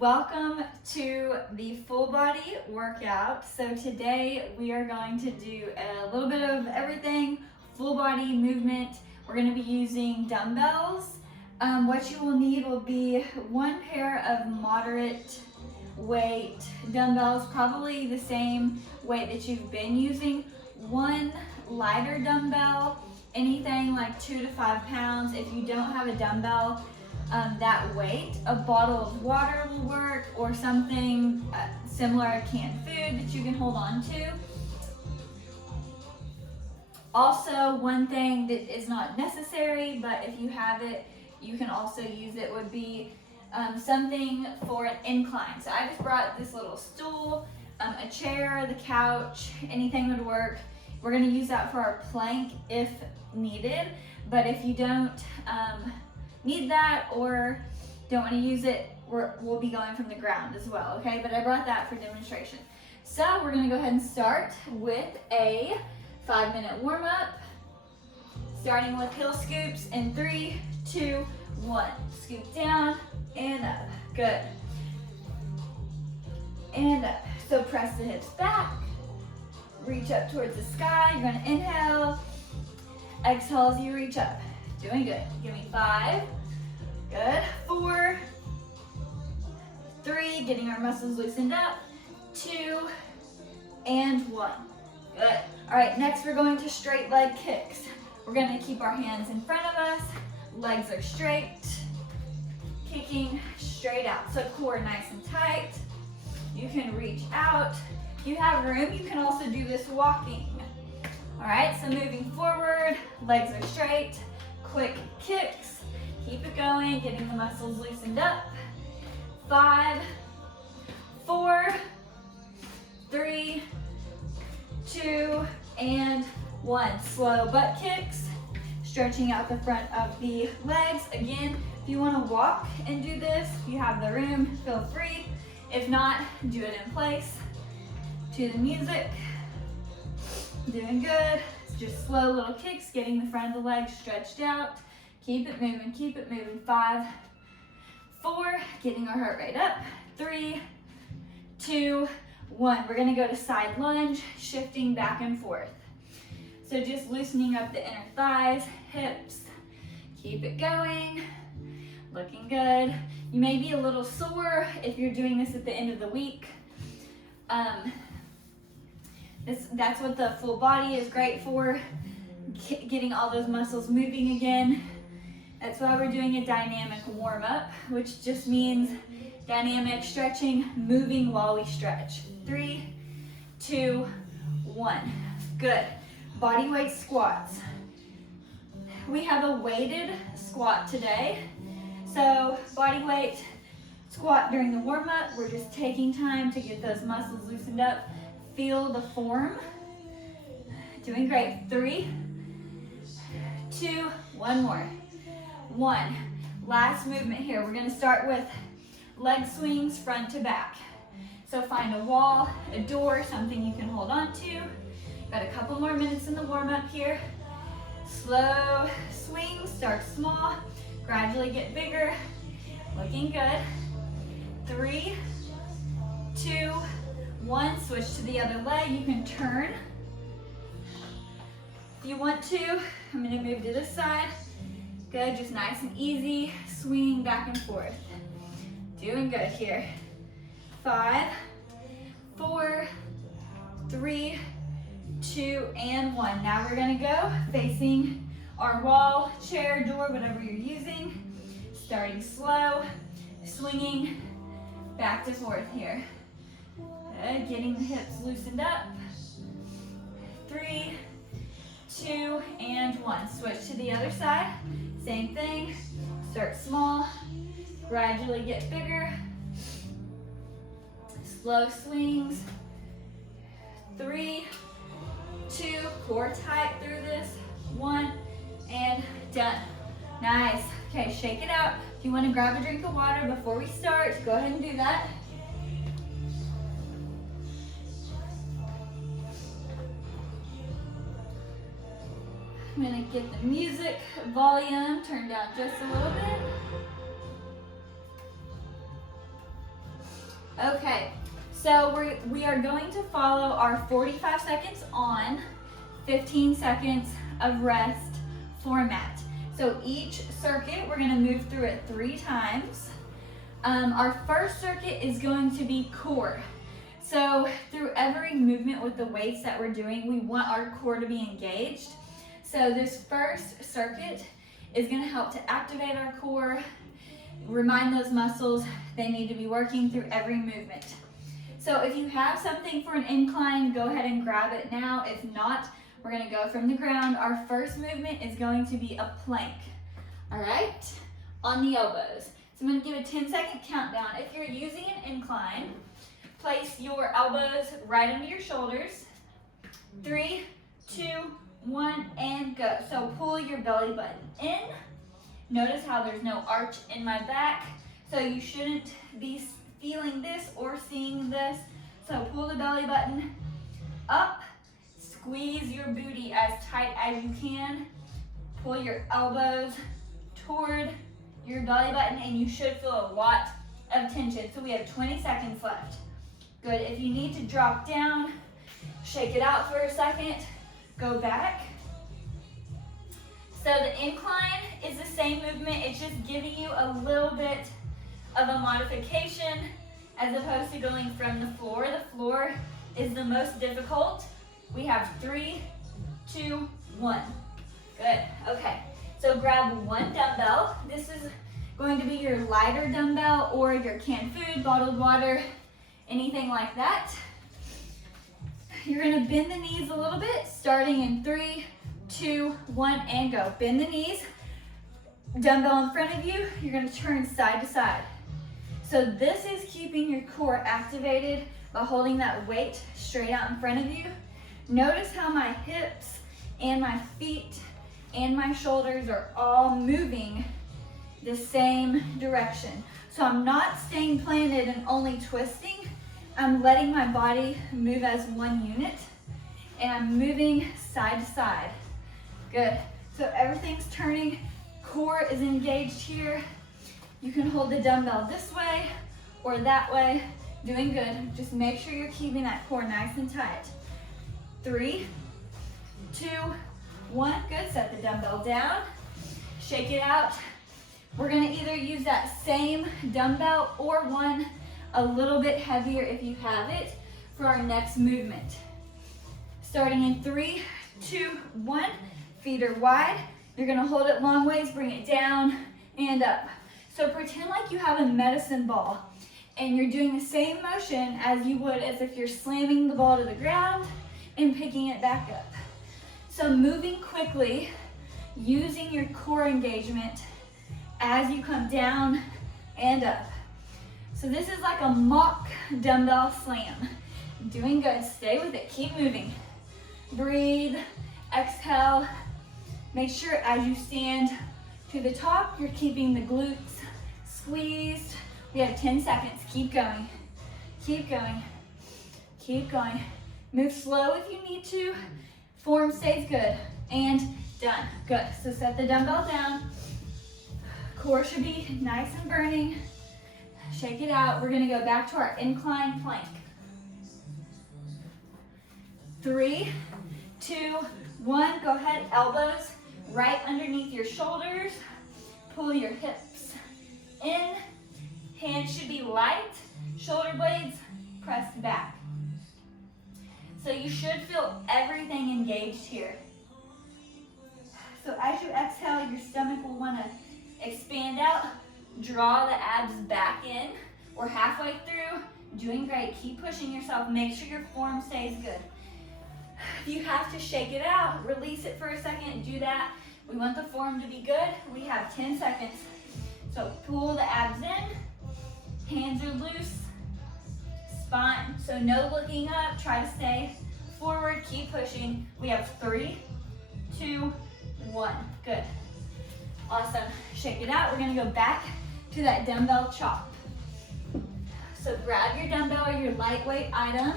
Welcome to the full body workout. So today we are going to do a little bit of everything, full body movement. We're going to be using dumbbells. What you will need will be one pair of moderate weight dumbbells, probably the same weight that you've been using. One lighter dumbbell, anything like 2 to 5 pounds. If you don't have a dumbbell that weight, a bottle of water will work, or something similar, canned food that you can hold on to. Also, one thing that is not necessary, but if you have it, you can also use it, would be something for an incline. So I just brought this little stool, a chair, the couch, anything would work. We're gonna use that for our plank if needed, but if you don't need that or don't want to use it, we'll be going from the ground as well, okay? But I brought that for demonstration. So we're gonna go ahead and start with a 5-minute warm-up, starting with hill scoops in 3, 2, 1. Scoop down and up, good. And up. So press the hips back, reach up towards the sky. You're gonna inhale, exhale as you reach up. Doing good. Give me 5. Good. 4, 3, getting our muscles loosened up. 2, and 1. Good. All right, next we're going to straight leg kicks. We're going to keep our hands in front of us. Legs are straight. Kicking straight out. So core nice and tight. You can reach out. If you have room, you can also do this walking. All right, so moving forward, legs are straight. Quick kicks, keep it going, getting the muscles loosened up. 5, 4, 3, 2, and 1. Slow butt kicks, stretching out the front of the legs. Again, if you want to walk and do this, if you have the room, feel free. If not, do it in place to the music. Doing good. Just slow little kicks, getting the front of the leg stretched out. Keep it moving, keep it moving. 5, 4, getting our heart rate up. 3, 2, 1. We're gonna go to side lunge, shifting back and forth. So just loosening up the inner thighs, hips. Keep it going, looking good. You may be a little sore if you're doing this at the end of the week. That's what the full body is great for, getting all those muscles moving again. That's why we're doing a dynamic warm-up, which just means dynamic stretching, moving while we stretch. 3, 2, 1. Good. Body weight squats. We have a weighted squat today. So body weight squat during the warm-up. We're just taking time to get those muscles loosened up. Feel the form. Doing great. 3, 2, 1 more. 1. Last movement here. We're going to start with leg swings front to back. So find a wall, a door, something you can hold on to. Got a couple more minutes in the warm-up here. Slow swings. Start small. Gradually get bigger. Looking good. 3, 2, 1, switch to the other leg. You can turn if you want to. I'm going to move to this side. Good, just nice and easy, swinging back and forth. Doing good here. 5, 4, 3, 2, and 1. Now we're going to go facing our wall, chair, door, whatever you're using. Starting slow, swinging back to forth here. Good. Getting the hips loosened up. 3, 2, and 1. Switch to the other side. Same thing. Start small. Gradually get bigger. Slow swings. 3, 2. Core tight through this. 1, and done. Nice. Okay, shake it out. If you want to grab a drink of water before we start, go ahead and do that. I'm gonna get the music volume turned down just a little bit. So we are going to follow our 45 seconds on, 15 seconds of rest format. So each circuit, we're gonna move through it 3 times. Our first circuit is going to be core. So through every movement with the weights that we're doing, we want our core to be engaged. So this first circuit is gonna help to activate our core, remind those muscles they need to be working through every movement. So if you have something for an incline, go ahead and grab it now. If not, we're gonna go from the ground. Our first movement is going to be a plank, all right? On the elbows. So I'm gonna give a 10-second countdown. If you're using an incline, place your elbows right under your shoulders. 3, 2, 1, and go. So pull your belly button in. Notice how there's no arch in my back. So you shouldn't be feeling this or seeing this. So pull the belly button up. Squeeze your booty as tight as you can. Pull your elbows toward your belly button and you should feel a lot of tension. So we have 20 seconds left. Good. If you need to drop down, shake it out for a second. Go back. So the incline is the same movement. It's just giving you a little bit of a modification as opposed to going from the floor. The floor is the most difficult. We have 3, 2, 1. Good. Okay. So grab one dumbbell. This is going to be your lighter dumbbell or your canned food, bottled water, anything like that. You're gonna bend the knees a little bit, starting in 3, 2, 1, and go. Bend the knees, dumbbell in front of you, you're gonna turn side to side. So this is keeping your core activated by holding that weight straight out in front of you. Notice how my hips and my feet and my shoulders are all moving the same direction. So I'm not staying planted and only twisting. I'm letting my body move as one unit and I'm moving side to side. Good. So everything's turning, core is engaged here. You can hold the dumbbell this way or that way. Doing good. Just make sure you're keeping that core nice and tight. 3, 2, 1. Good. Set the dumbbell down. Shake it out. We're gonna either use that same dumbbell or one a little bit heavier if you have it for our next movement. Starting in 3, 2, 1. Feet are wide. You're gonna hold it long ways, bring it down and up. So pretend like you have a medicine ball and you're doing the same motion as you would as if you're slamming the ball to the ground and picking it back up. So moving quickly, using your core engagement as you come down and up. So this is like a mock dumbbell slam. Doing good, stay with it, keep moving. Breathe, exhale. Make sure as you stand to the top, you're keeping the glutes squeezed. We have 10 seconds, keep going, keep going, keep going. Move slow if you need to. Form stays good, and done, good. So set the dumbbell down. Core should be nice and burning. Shake it out. We're gonna go back to our incline plank. 3, 2, 1. Go ahead, elbows right underneath your shoulders. Pull your hips in. Hands should be light. Shoulder blades pressed back. So you should feel everything engaged here. So as you exhale, your stomach will want to expand out. Draw the abs back in. We're halfway through. Doing great. Keep pushing yourself. Make sure your form stays good. If you have to shake it out, release it for a second. Do that. We want the form to be good. We have 10 seconds. So pull the abs in. Hands are loose. Spine. So no looking up. Try to stay forward. Keep pushing. We have 3, 2, 1. Good. Awesome. Shake it out. We're going to go back to that dumbbell chop. So grab your dumbbell or your lightweight item.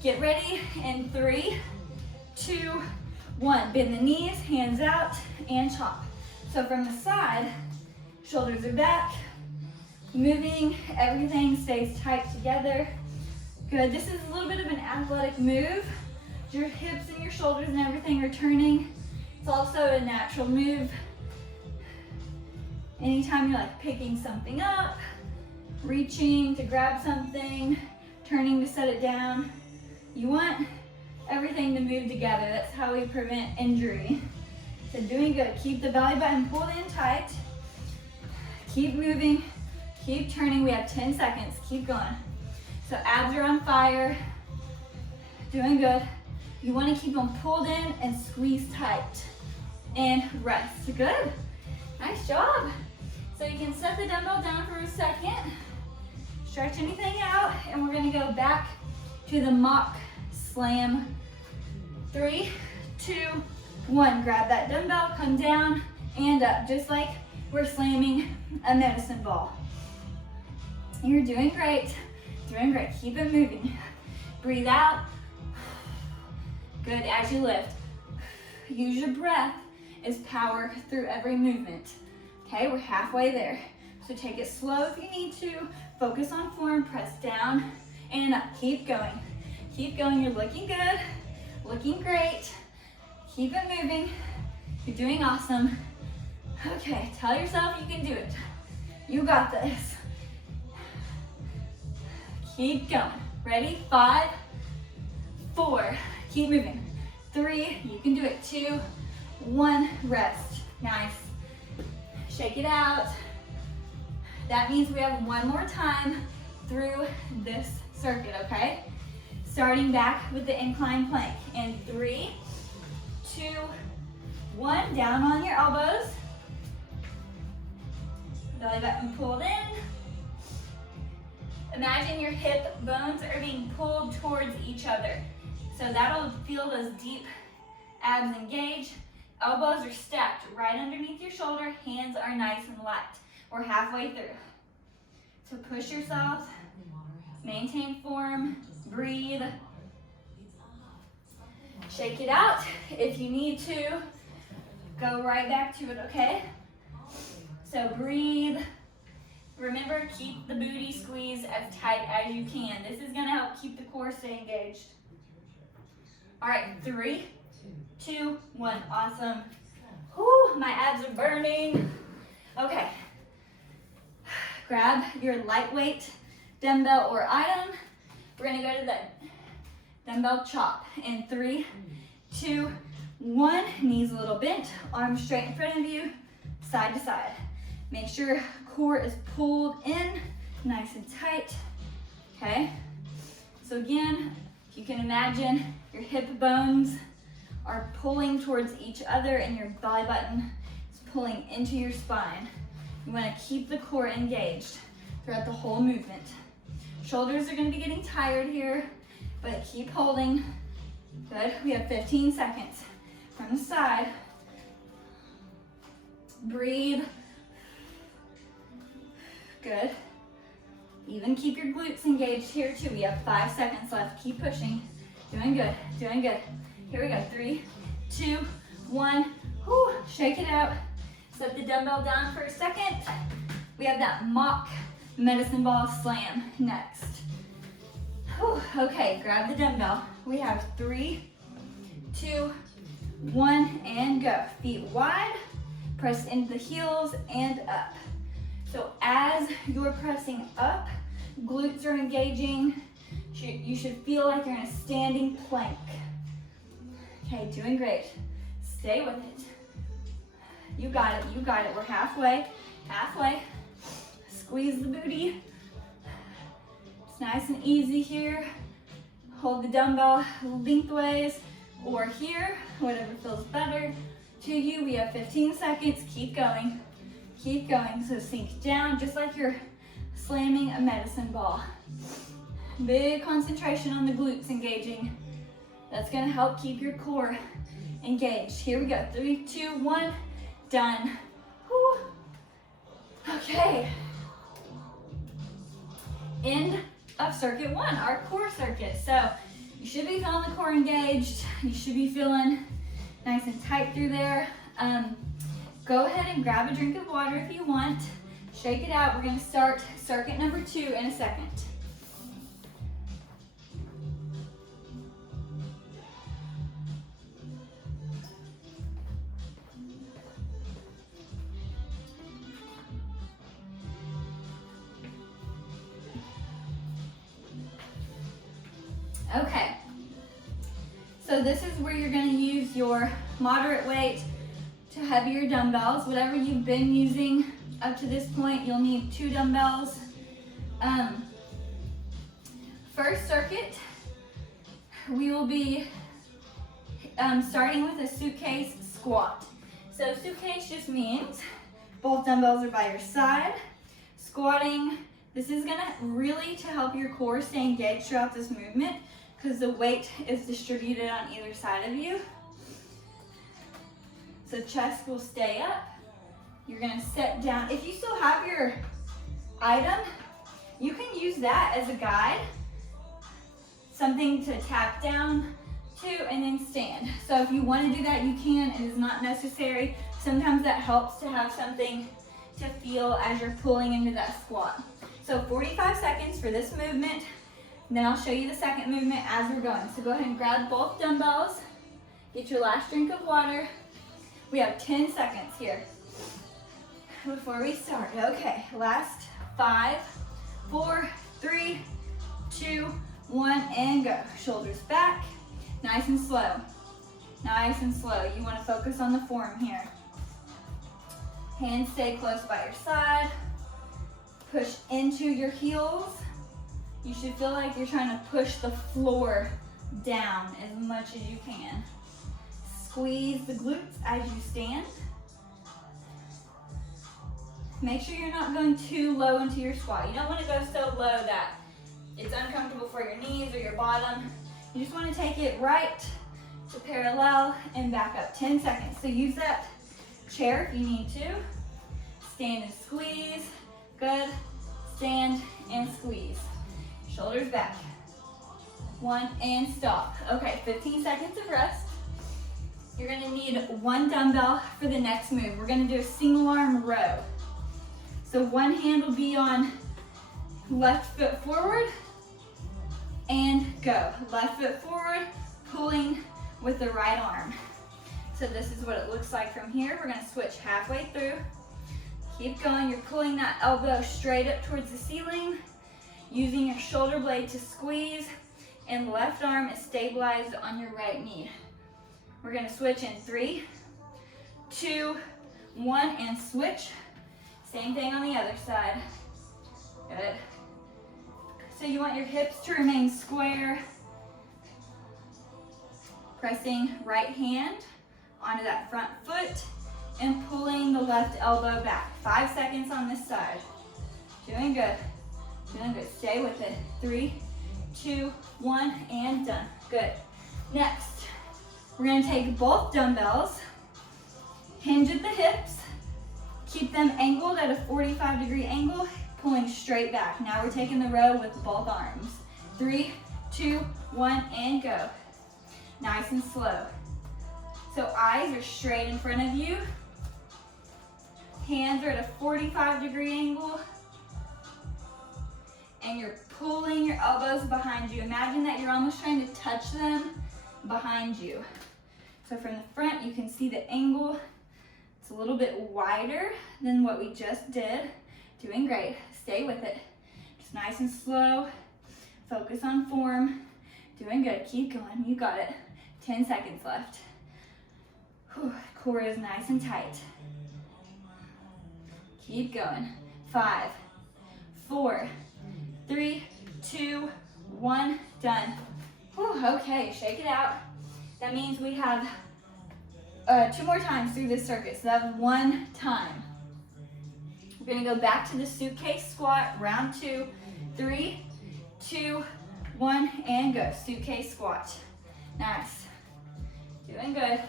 Get ready in 3, 2, 1. Bend the knees, hands out, and chop. So from the side, shoulders are back. Moving, everything stays tight together. Good, this is a little bit of an athletic move. Your hips and your shoulders and everything are turning. It's also a natural move. Anytime you're like picking something up, reaching to grab something, turning to set it down, you want everything to move together. That's how we prevent injury. So doing good. Keep the belly button pulled in tight. Keep moving, keep turning. We have 10 seconds, keep going. So abs are on fire, doing good. You wanna keep them pulled in and squeeze tight. And rest, good. Nice job. So you can set the dumbbell down for a second, stretch anything out, and we're gonna go back to the mock slam. 3, 2, 1. Grab that dumbbell, come down and up, just like we're slamming a medicine ball. You're doing great, doing great. Keep it moving. Breathe out. Good, as you lift. Use your breath as power through every movement. Okay, we're halfway there. So take it slow if you need to. Focus on form, press down and up. Keep going. Keep going, you're looking good, looking great. Keep it moving, you're doing awesome. Okay, tell yourself you can do it. You got this. Keep going. Ready? 5, 4, keep moving. 3, you can do it. 2, 1, rest. Nice. Shake it out. That means we have one more time through this circuit, okay? Starting back with the incline plank. In 3, 2, 1, down on your elbows. Belly button pulled in. Imagine your hip bones are being pulled towards each other. So that'll feel those deep abs engage. Elbows are stacked right underneath your shoulder. Hands are nice and light. We're halfway through. So push yourself, maintain form, breathe. Shake it out. If you need to, go right back to it, okay? So breathe. Remember, keep the booty squeezed as tight as you can. This is gonna help keep the core stay engaged. All right, 3, 2, 1, awesome. Whew, my abs are burning. Okay, grab your lightweight dumbbell or item. We're gonna go to the dumbbell chop. In 3, 2, 1, knees a little bent, arms straight in front of you, side to side. Make sure core is pulled in, nice and tight, okay? So again, if you can imagine, your hip bones are pulling towards each other and your belly button is pulling into your spine. You wanna keep the core engaged throughout the whole movement. Shoulders are gonna be getting tired here, but keep holding. Good, we have 15 seconds. From the side, breathe. Good. Even keep your glutes engaged here too. We have 5 seconds left. Keep pushing. Doing good, doing good. Here we go, 3, 2, 1. Whew. Shake it out. Set the dumbbell down for a second. We have that mock medicine ball slam next. Whew. Okay, grab the dumbbell. We have 3, 2, 1, and go. Feet wide, press into the heels and up. So as you're pressing up, glutes are engaging. You should feel like you're in a standing plank. Okay, doing great. Stay with it. You got it, you got it. We're halfway, halfway. Squeeze the booty. It's nice and easy here. Hold the dumbbell lengthways or here, whatever feels better to you. We have 15 seconds, keep going. Keep going, so sink down just like you're slamming a medicine ball. Big concentration on the glutes engaging. That's gonna help keep your core engaged. Here we go, 3, 2, 1, done. Whew. Okay. End of circuit 1, our core circuit. So you should be feeling the core engaged. You should be feeling nice and tight through there. Go ahead and grab a drink of water if you want. Shake it out. We're gonna start circuit number 2 in a second. Okay. So this is where you're gonna use your moderate weight to heavier dumbbells. Whatever you've been using up to this point, you'll need 2 dumbbells. First circuit, we will be starting with a suitcase squat. So suitcase just means both dumbbells are by your side. Squatting, this is gonna really to help your core stay engaged throughout this movement because the weight is distributed on either side of you. So chest will stay up. You're gonna sit down. If you still have your item, you can use that as a guide. Something to tap down to and then stand. So if you want to do that, you can. It is not necessary. Sometimes that helps to have something to feel as you're pulling into that squat. So 45 seconds for this movement. And then I'll show you the second movement as we're going. So go ahead and grab both dumbbells. Get your last drink of water. We have 10 seconds here before we start. Okay, last 5, 4, 3, 2, 1, and go. Shoulders back, nice and slow. Nice and slow. You want to focus on the form here. Hands stay close by your side. Push into your heels. You should feel like you're trying to push the floor down as much as you can. Squeeze the glutes as you stand. Make sure you're not going too low into your squat. You don't want to go so low that it's uncomfortable for your knees or your bottom. You just want to take it right to parallel and back up. 10 seconds. So use that chair if you need to. Stand and squeeze. Good. Stand and squeeze. Shoulders back. 1 and stop. Okay, 15 seconds of rest. You're gonna need 1 dumbbell for the next move. We're gonna do a single arm row. So one hand will be on left foot forward and go. Left foot forward, pulling with the right arm. So this is what it looks like from here. We're gonna switch halfway through. Keep going, you're pulling that elbow straight up towards the ceiling, using your shoulder blade to squeeze, and the left arm is stabilized on your right knee. We're gonna switch in 3, 2, 1, and switch. Same thing on the other side. Good. So you want your hips to remain square. Pressing right hand onto that front foot and pulling the left elbow back. 5 seconds on this side. Doing good. Doing good. Stay with it. 3, 2, 1, and done. Good. Next, we're gonna take both dumbbells, hinge at the hips, keep them angled at a 45-degree angle, pulling straight back. Now we're taking the row with both arms. 3, 2, 1, and go. Nice and slow. So eyes are straight in front of you. Hands are at a 45-degree angle. And you're pulling your elbows behind you. Imagine that you're almost trying to touch them behind you. So from the front, you can see the angle. It's a little bit wider than what we just did. Doing great. Stay with it. Just nice and slow. Focus on form. Doing good. Keep going. You got it. 10 seconds left. Whew. Core is nice and tight. Keep going. 5, 4, 3, 2, 1, done. Whew. Okay, shake it out. That means we have 2 more times through this circuit, so that's 1 time. We're gonna go back to the suitcase squat, round 2, 3, 2, 1, and go. Suitcase squat. Nice. Doing good.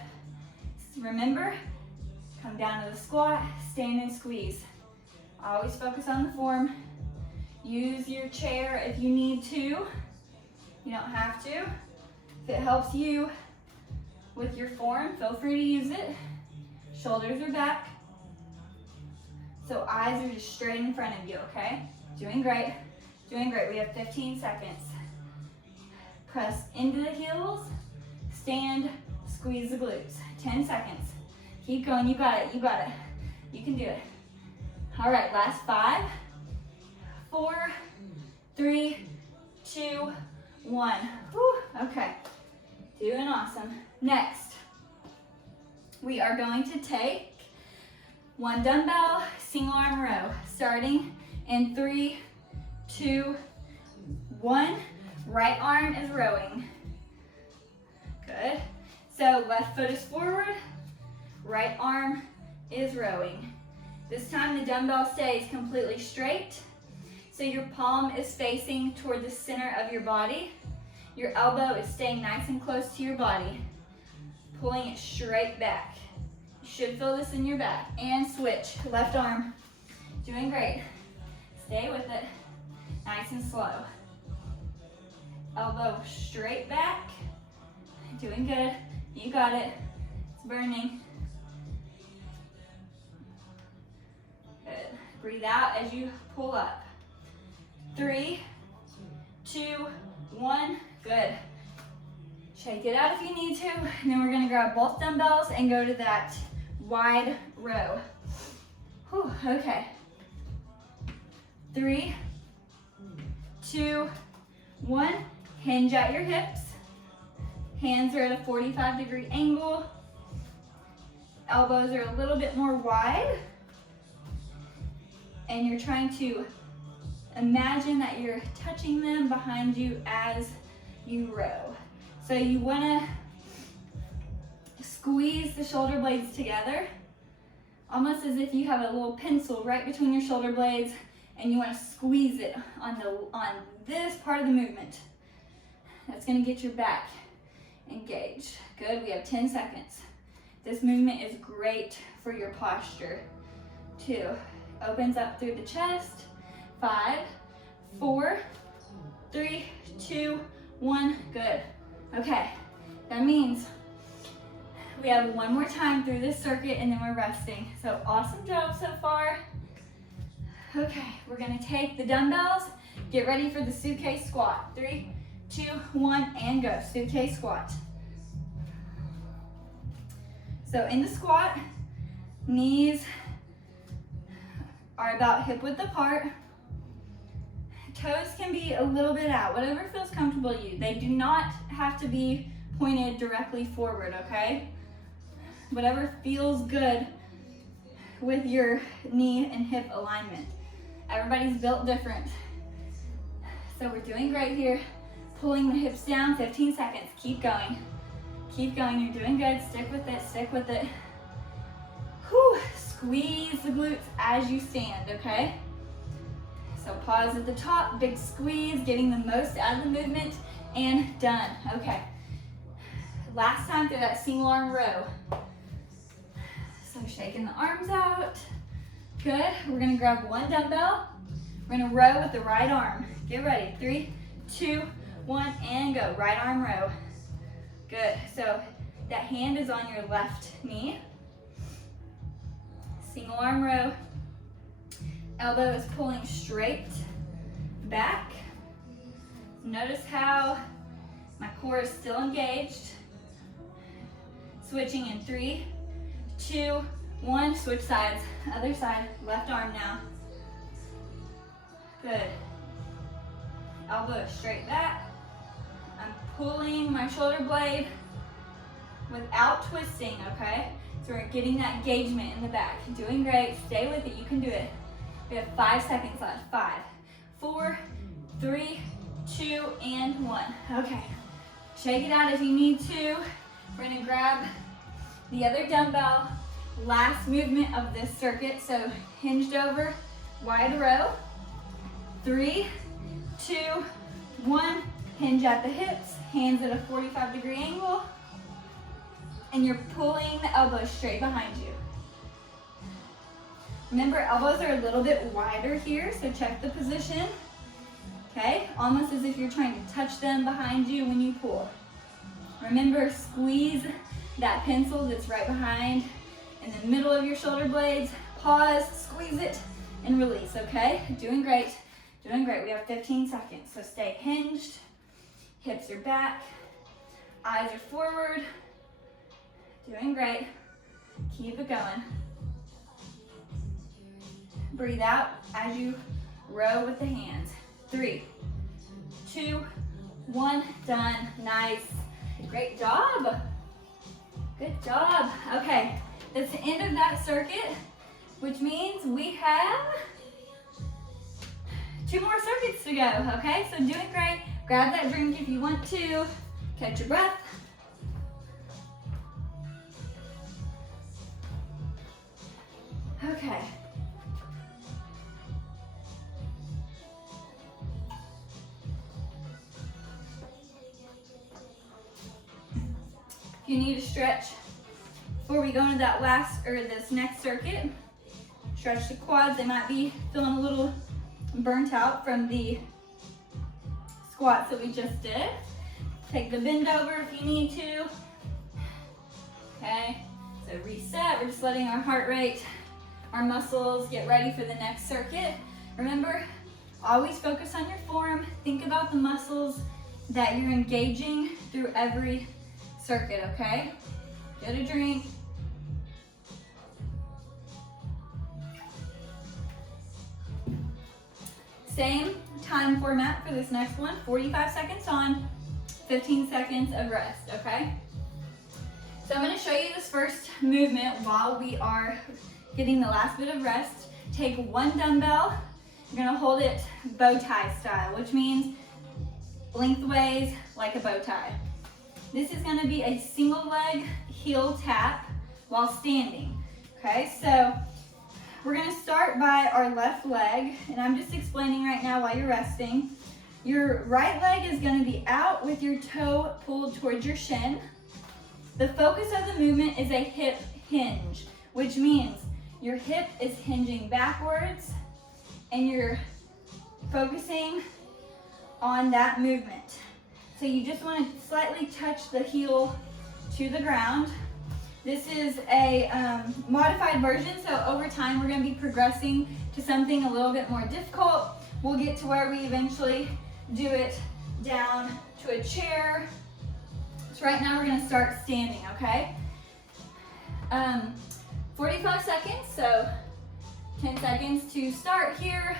Remember, come down to the squat, stand and squeeze. Always focus on the form. Use your chair if you need to. You don't have to. If it helps you with your form, feel free to use it. Shoulders are back. So eyes are just straight in front of you, okay? Doing great. Doing great. We have 15 seconds. Press into the heels. Stand, squeeze the glutes. 10 seconds. Keep going. You got it. You got it. You can do it. All right, last 5, 4, 3, 2, 1. Whew. Okay, doing awesome. Next, we are going to take one dumbbell, single arm row, starting in 3, 2, 1. Right arm is rowing. Good. So left foot is forward, right arm is rowing. This time the dumbbell stays completely straight. So your palm is facing toward the center of your body. Your elbow is staying nice and close to your body, pulling it straight back. You should feel this in your back. And switch, left arm. Doing great. Stay with it, nice and slow. Elbow straight back. Doing good. You got it. It's burning. Good. Breathe out as you pull up. 3, 2, 1. Good. Shake it out if you need to. And then we're going to grab both dumbbells and go to that wide row. Whew, okay. 3, 2, 1. Hinge at your hips. Hands are at a 45-degree angle. Elbows are a little bit more wide. And you're trying to imagine that you're touching them behind you as you row. So you want to squeeze the shoulder blades together, almost as if you have a little pencil right between your shoulder blades, and you want to squeeze it on this part of the movement. That's going to get your back engaged. Good, we have 10 seconds. This movement is great for your posture. 2, opens up through the chest. 5, 4, 3, 2, 1, good. Okay, that means we have one more time through this circuit and then we're resting. So awesome job so far. Okay, we're gonna take the dumbbells, get ready for the suitcase squat. 3, 2, 1, and go. Suitcase squat. So in the squat, knees are about hip width apart. Toes can be a little bit out, whatever feels comfortable to you. They do not have to be pointed directly forward, okay? Whatever feels good with your knee and hip alignment. Everybody's built different. So we're doing great here. Pulling the hips down, 15 seconds. Keep going. Keep going, you're doing good. Stick with it, stick with it. Whew. Squeeze the glutes as you stand, okay? So pause at the top, big squeeze, getting the most out of the movement, and done. Okay. Last time through that single arm row. So shaking the arms out. Good. We're gonna grab one dumbbell. We're gonna row with the right arm. Get ready. 3, 2, 1, and go. Right arm row. Good. So that hand is on your left knee. Single arm row. Elbow is pulling straight back. Notice how my core is still engaged. Switching in 3, 2, 1. Switch sides. Other side. Left arm now. Good. Elbow straight back. I'm pulling my shoulder blade without twisting, okay? So we're getting that engagement in the back. Doing great. Stay with it. You can do it. We have 5 seconds left. 5, 4, 3, 2, and 1. Okay. Shake it out if you need to. We're gonna grab the other dumbbell. Last movement of this circuit. So hinged over, wide row. 3, 2, 1. Hinge at the hips. Hands at a 45-degree angle. And you're pulling the elbows straight behind you. Remember, elbows are a little bit wider here, so check the position. Okay, almost as if you're trying to touch them behind you when you pull. Remember, squeeze that pencil that's right behind in the middle of your shoulder blades. Pause, squeeze it, and release, okay? Doing great, doing great. We have 15 seconds, so stay hinged. Hips are back, eyes are forward. Doing great. Keep it going. Breathe out as you row with the hands. 3, 2, 1, done. Nice. Great job. Good job. Okay, that's the end of that circuit, which means we have 2 more circuits to go, okay? So doing great. Grab that drink if you want to. Catch your breath. Okay. If you need to stretch before we go into that this next circuit, stretch the quads. They might be feeling a little burnt out from the squats that we just did. Take the bend over if you need to. Okay, so reset. We're just letting our heart rate, our muscles get ready for the next circuit. Remember, always focus on your form. Think about the muscles that you're engaging through every circuit, okay? Get a drink. Same time format for this next one, 45 seconds on, 15 seconds of rest, okay? So I'm gonna show you this first movement while we are getting the last bit of rest. Take 1 dumbbell, you're gonna hold it bow tie style, which means lengthways like a bow tie. This is gonna be a single leg heel tap while standing, okay? So we're gonna start by our left leg, and I'm just explaining right now while you're resting. Your right leg is gonna be out with your toe pulled towards your shin. The focus of the movement is a hip hinge, which means your hip is hinging backwards and you're focusing on that movement. So you just wanna slightly touch the heel to the ground. This is a modified version, so over time we're gonna be progressing to something a little bit more difficult. We'll get to where we eventually do it down to a chair. So right now we're gonna start standing, okay? 45 seconds, so 10 seconds to start here.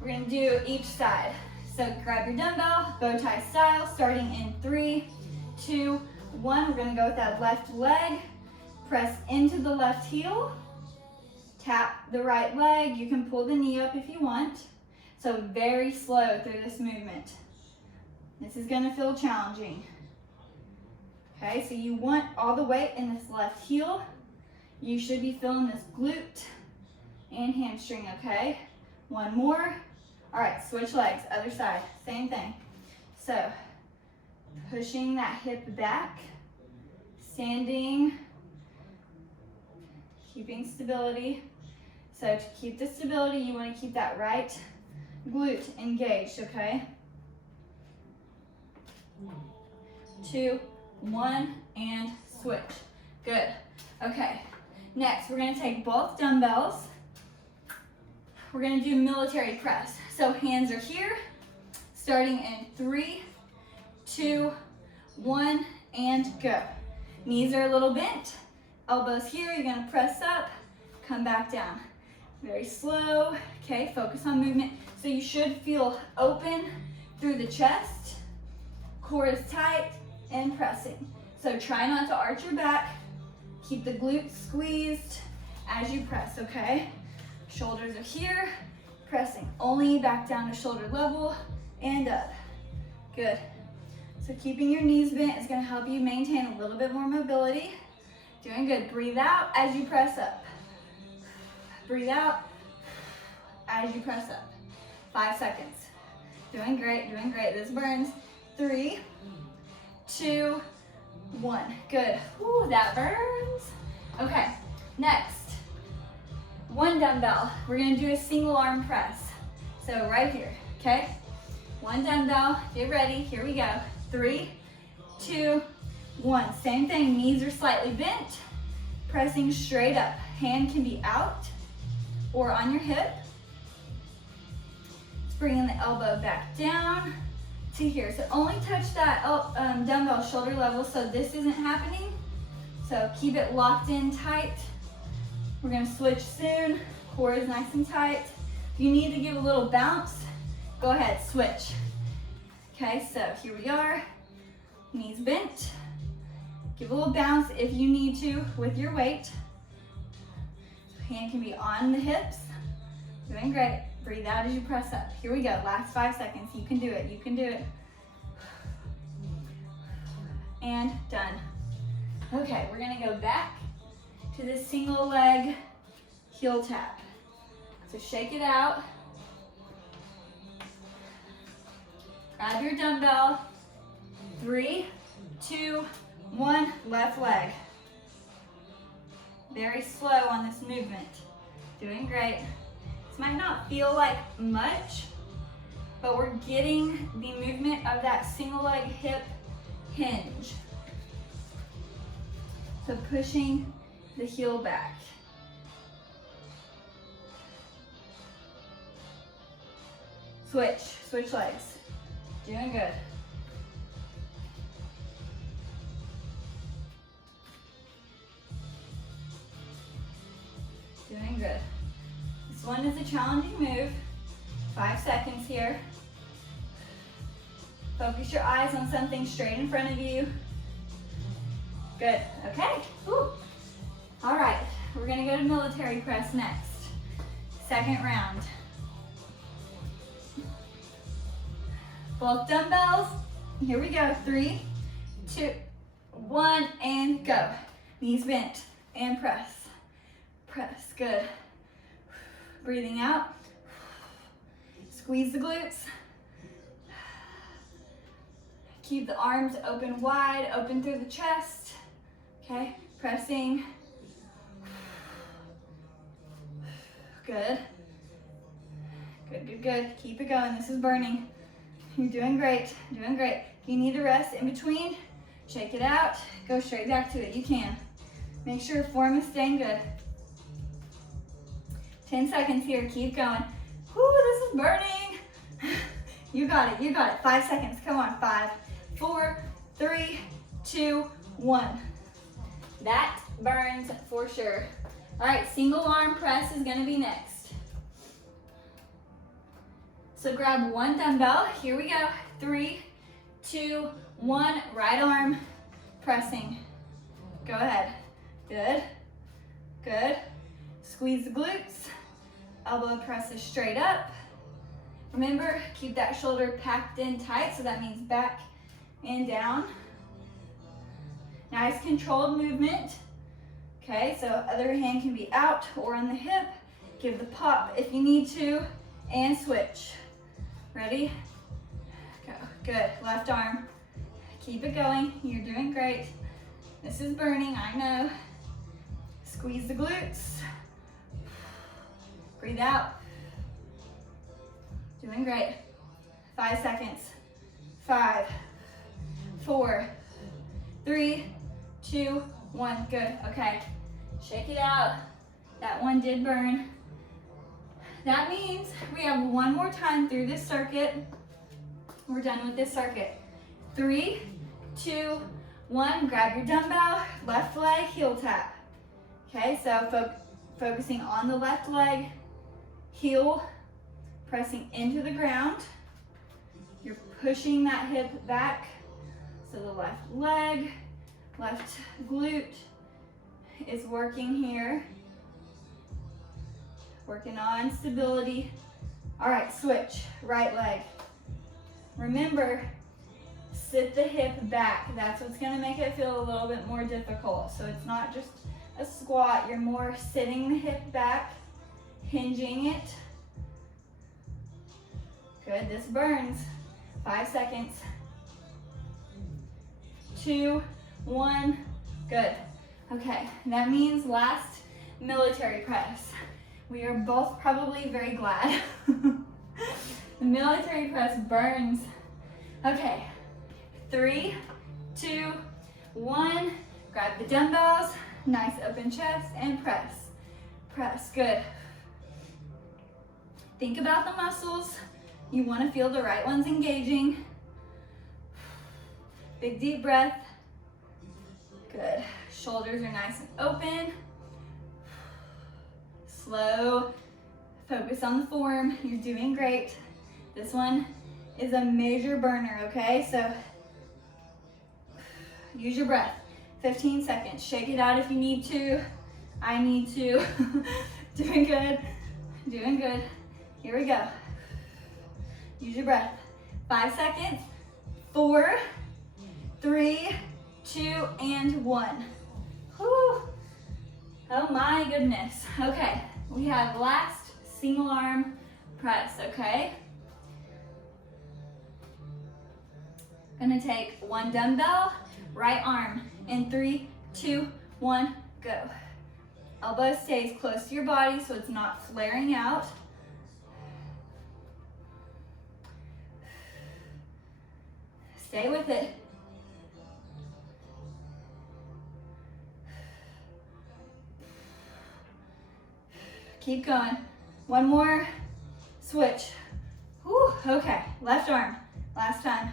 We're gonna do each side. So grab your dumbbell, bow tie style, starting in 3, 2, 1. We're gonna go with that left leg. Press into the left heel. Tap the right leg. You can pull the knee up if you want. So very slow through this movement. This is gonna feel challenging. Okay, so you want all the weight in this left heel. You should be feeling this glute and hamstring, okay? 1 more. All right, switch legs, other side, same thing. So, pushing that hip back, standing, keeping stability. So to keep the stability, you want to keep that right glute engaged, okay? 2, 1, and switch. Good. Okay, next we're going to take both dumbbells. We're going to do military press. So hands are here, starting in 3, 2, 1, and go. Knees are a little bent, elbows here, you're gonna press up, come back down. Very slow, okay, focus on movement. So you should feel open through the chest, core is tight, and pressing. So try not to arch your back, keep the glutes squeezed as you press, okay? Shoulders are here, pressing only back down to shoulder level and up. Good. So keeping your knees bent is going to help you maintain a little bit more mobility. Doing good. Breathe out as you press up. Breathe out as you press up. 5 seconds. Doing great, doing great. This burns. 3, 2, 1. Good. Ooh, that burns. Okay, next. 1 dumbbell. We're gonna do a single arm press. So right here, okay? 1 dumbbell, get ready, here we go. 3, 2, 1. Same thing, knees are slightly bent, pressing straight up. Hand can be out or on your hip. Let's bring in the elbow back down to here. So only touch that dumbbell shoulder level so this isn't happening. So keep it locked in tight. We're gonna switch soon. Core is nice and tight. If you need to give a little bounce, go ahead, switch. Okay, so here we are, knees bent. Give a little bounce if you need to with your weight. Hand can be on the hips. Doing great. Breathe out as you press up. Here we go, last 5 seconds. You can do it, you can do it. And done. Okay, we're gonna go back to this single leg heel tap. So shake it out. Grab your dumbbell. 3, 2, 1, left leg. Very slow on this movement. Doing great. This might not feel like much, but we're getting the movement of that single leg hip hinge. So pushing the heel back. Switch legs. Doing good. Doing good. This one is a challenging move. 5 seconds here. Focus your eyes on something straight in front of you. Good, okay. Whew. All right, we're gonna go to military press next. Second round. Both dumbbells, here we go. 3, 2, 1, and go. Knees bent, and press. Press, good. Breathing out. Squeeze the glutes. Keep the arms open wide, open through the chest. Okay, pressing. Good. Good, good, good. Keep it going. This is burning. You're doing great, doing great. If you need a rest in between, shake it out. Go straight back to it. You can. Make sure form is staying good. 10 seconds here. Keep going. Whoo, this is burning. You got it, you got it. 5 seconds. Come on. 5, 4, 3, 2, 1. That burns for sure. All right, single arm press is gonna be next. So grab one dumbbell. Here we go. 3, 2, 1. Right arm pressing. Go ahead. Good. Good. Squeeze the glutes. Elbow presses straight up. Remember, keep that shoulder packed in tight, so that means back and down. Nice controlled movement. Okay, so other hand can be out or on the hip. Give the pop if you need to, and switch. Ready? Go. Good. Left arm. Keep it going. You're doing great. This is burning, I know. Squeeze the glutes. Breathe out. Doing great. 5 seconds. 5, 4, 3, 2, 1. Good. Okay. Shake it out. That one did burn. That means we have one more time through this circuit. We're done with this circuit. 3, 2, 1. Grab your dumbbell. Left leg, heel tap. Okay, so focusing on the left leg, heel, pressing into the ground. You're pushing that hip back. So the left leg, left glute is working here. Working on stability. All right, switch, right leg. Remember, sit the hip back. That's what's gonna make it feel a little bit more difficult. So it's not just a squat, you're more sitting the hip back, hinging it. Good, this burns. 5 seconds. 2, 1, good. Okay, that means last military press. We are both probably very glad. The military press burns. Okay, 3, 2, 1. Grab the dumbbells, nice open chest, and press. Press, good. Think about the muscles. You want to feel the right ones engaging. Big deep breath. Good. Shoulders are nice and open. Slow. Focus on the form. You're doing great. This one is a major burner, okay? So use your breath. 15 seconds. Shake it out if you need to. I need to. Doing good. Doing good. Here we go. Use your breath. 5 seconds. 4, 3, 2, and 1. Whew. Oh my goodness. Okay, we have last single arm press, okay? Gonna take 1 dumbbell, right arm, in 3, 2, 1, go. Elbow stays close to your body so it's not flaring out. Stay with it. Keep going. One more. Switch. Whew, okay, left arm. Last time.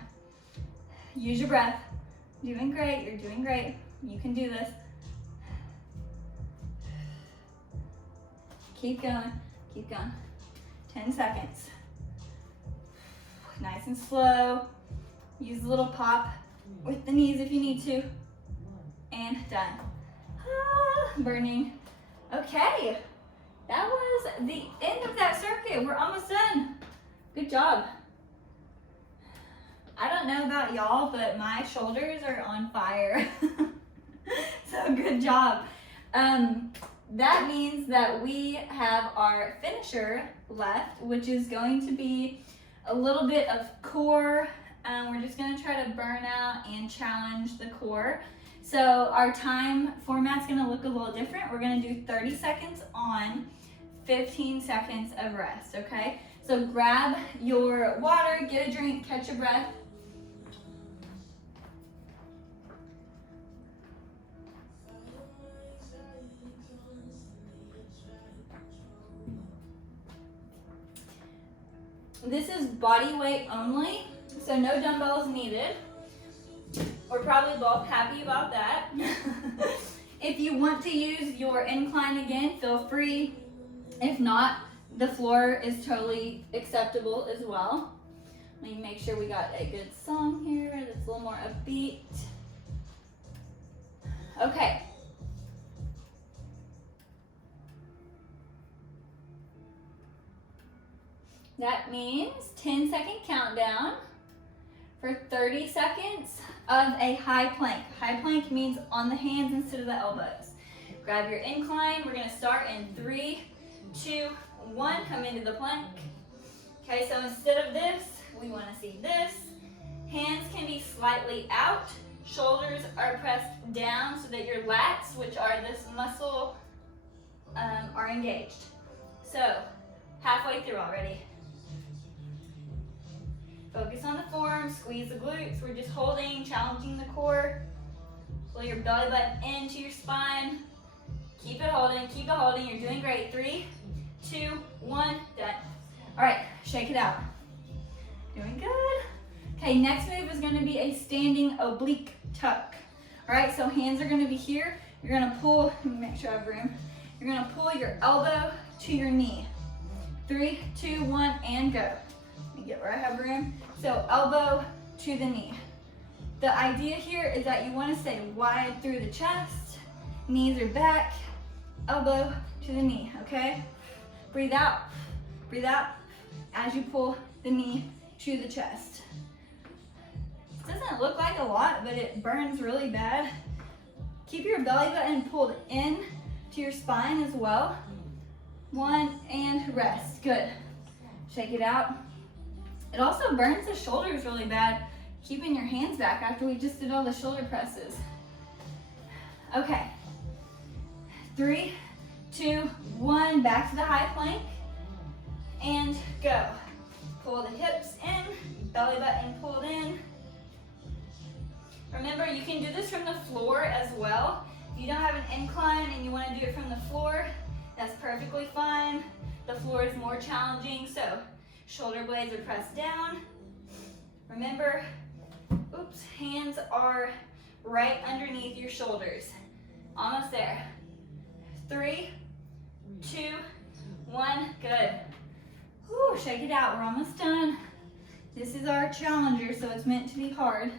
Use your breath. Doing great, you're doing great. You can do this. Keep going, keep going. 10 seconds. Nice and slow. Use a little pop with the knees if you need to. And done. Ah, burning. Okay, that was the end of that circuit. We're almost done. Good job. I don't know about y'all, but my shoulders are on fire. So good job. That means that we have our finisher left, which is going to be a little bit of core. We're just gonna try to burn out and challenge the core. So our time format's gonna look a little different. We're gonna do 30 seconds on, 15 seconds of rest, okay? So grab your water, get a drink, catch your breath. This is body weight only, so no dumbbells needed. We're probably both happy about that. If you want to use your incline again, feel free. If not, the floor is totally acceptable as well. Let me make sure we got a good song here that's a little more upbeat. Okay. That means 10-second countdown for 30 seconds of a high plank. High plank means on the hands instead of the elbows. Grab your incline. We're gonna start in 3, 2, 1. Come into the plank. Okay, so instead of this, we wanna see this. Hands can be slightly out. Shoulders are pressed down so that your lats, which are this muscle, are engaged. So, halfway through already. Focus on the form, squeeze the glutes. We're just holding, challenging the core. Pull your belly button into your spine. Keep it holding, you're doing great. 3, 2, 1, done. All right, shake it out. Doing good. Okay, next move is gonna be a standing oblique tuck. All right, so hands are gonna be here. You're gonna pull, let me make sure I have room. You're gonna pull your elbow to your knee. 3, 2, 1, and go. Let me get where I have room. So elbow to the knee. The idea here is that you want to stay wide through the chest, knees are back, elbow to the knee, okay? Breathe out as you pull the knee to the chest. This doesn't look like a lot, but it burns really bad. Keep your belly button pulled in to your spine as well. 1 and rest, good. Shake it out. It also burns the shoulders really bad, keeping your hands back after we just did all the shoulder presses. Okay, 3, 2, 1, back to the high plank, and go. Pull the hips in, belly button pulled in. Remember, you can do this from the floor as well. If you don't have an incline and you want to do it from the floor, that's perfectly fine. The floor is more challenging, so shoulder blades are pressed down. Remember, hands are right underneath your shoulders. Almost there. 3, 2, 1, good. Whew, shake it out, we're almost done. This is our challenger, so it's meant to be hard.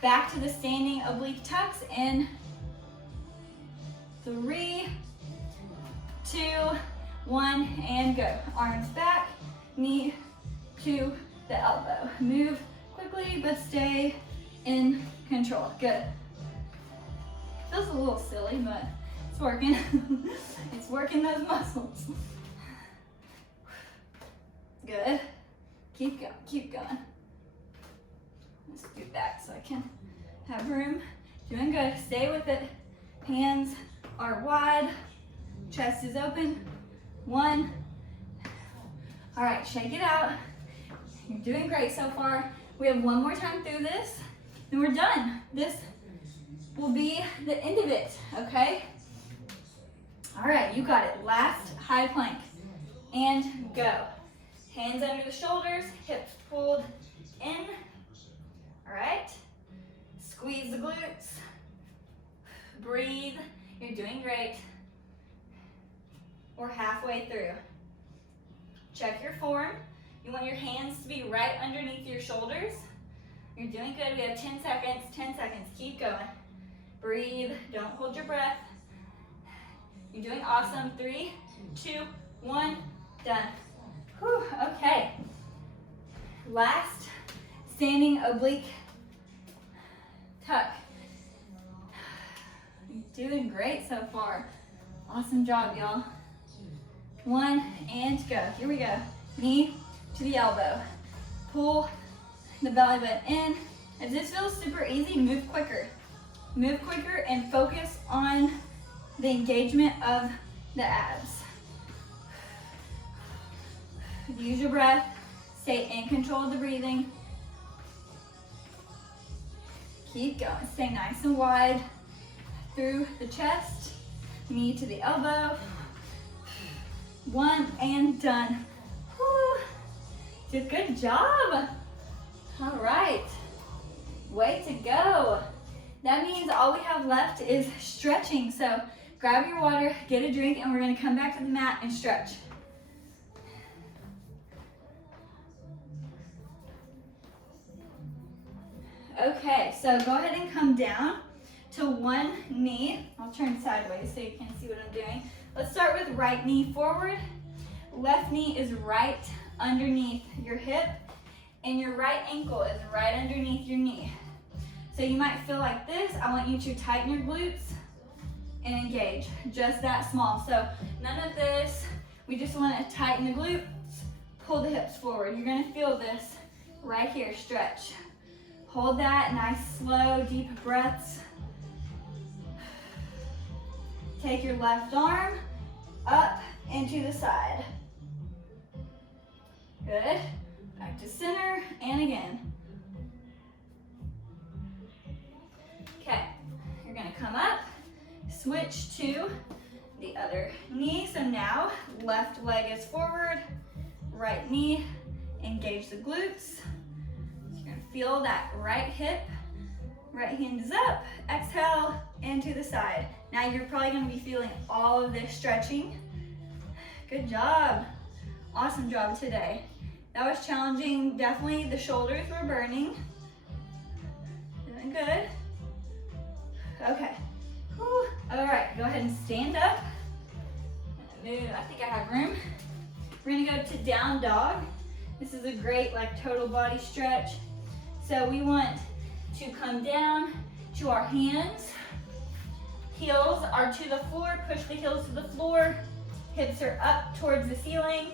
Back to the standing oblique tucks in 3, 2, 1, and go. Arms back, knee to the elbow. Move quickly, but stay in control. Good. Feels a little silly, but it's working. It's working those muscles. Good. Keep going, keep going. Let's scoot back so I can have room. Doing good. Stay with it. Hands are wide. Chest is open. 1. All right, shake it out. You're doing great so far. We have one more time through this, and we're done. This will be the end of it, okay? All right, you got it. Last high plank, and go. Hands under the shoulders, hips pulled in. All right, squeeze the glutes. Breathe, you're doing great. We're halfway through. Check your form. You want your hands to be right underneath your shoulders. You're doing good. We have 10 seconds, 10 seconds. Keep going. Breathe, don't hold your breath. You're doing awesome. 3, 2, 1, done. Whew, okay. Last standing oblique tuck. You're doing great so far. Awesome job, y'all. 1, and go. Here we go. Knee to the elbow. Pull the belly button in. If this feels super easy, move quicker. Move quicker and focus on the engagement of the abs. Use your breath. Stay in control of the breathing. Keep going. Stay nice and wide through the chest. Knee to the elbow. 1, and done. Whew. Did good job. All right. Way to go. That means all we have left is stretching. So grab your water, get a drink, and we're going to come back to the mat and stretch. Okay, so go ahead and come down to one knee. I'll turn sideways so you can see what I'm doing. Let's start with right knee forward. Left knee is right underneath your hip, and your right ankle is right underneath your knee. So you might feel like this. I want you to tighten your glutes and engage, just that small. So none of this. We just want to tighten the glutes, pull the hips forward. You're going to feel this right here, stretch. Hold that, nice, slow, deep breaths. Take your left arm up and to the side. Good. Back to center, and again. Okay, you're gonna come up, switch to the other knee. So now, left leg is forward, right knee, engage the glutes. You're gonna feel that right hip, right hand is up, exhale, and to the side. Now you're probably gonna be feeling all of this stretching. Good job. Awesome job today. That was challenging. Definitely the shoulders were burning. Doing good. Okay. Whew. All right, go ahead and stand up. Move. I think I have room. We're gonna go to down dog. This is a great total body stretch. So we want to come down to our hands. Heels are to the floor. Push the heels to the floor. Hips are up towards the ceiling.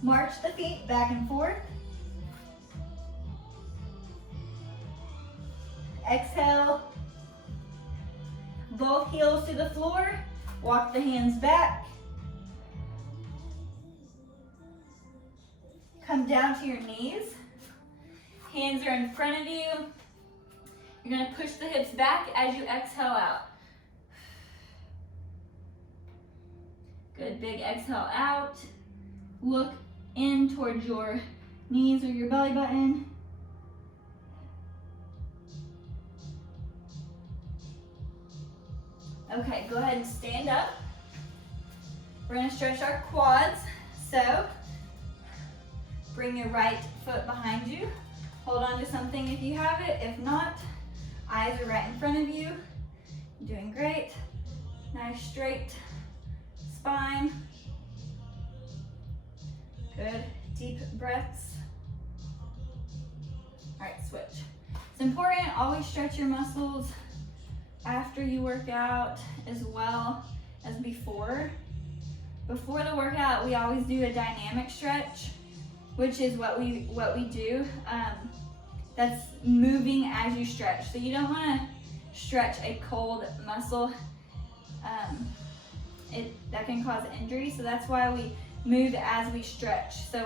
March the feet back and forth. Exhale. Both heels to the floor. Walk the hands back. Come down to your knees. Hands are in front of you. You're going to push the hips back as you exhale out. Good, big exhale out. Look in towards your knees or your belly button. Okay, go ahead and stand up. We're gonna stretch our quads. So, Bring your right foot behind you. Hold on to something if you have it. If not, eyes are right in front of you. You're doing great. Nice straight spine. Good. Deep breaths. All right, switch. It's important, always stretch your muscles after you work out as well as before. Before the workout, we always do a dynamic stretch, which is what we do. That's moving as you stretch. So you don't want to stretch a cold muscle. That can cause injury. So that's why we move as we stretch. So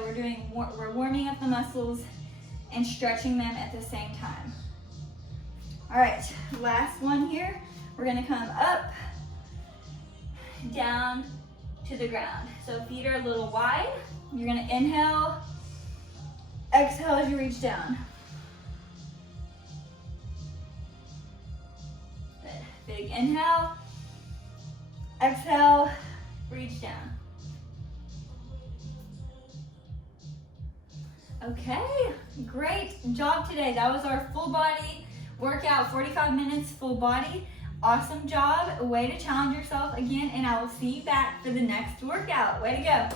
we're warming up the muscles and stretching them at the same time. All right, last one here. We're gonna come up, down to the ground. So feet are a little wide. You're gonna inhale, exhale as you reach down. Good. Big inhale, exhale, reach down. Okay, great job today. That was our full body workout, 45 minutes full body. Awesome job. Way to challenge yourself again, and I will see you back for the next workout. Way to go.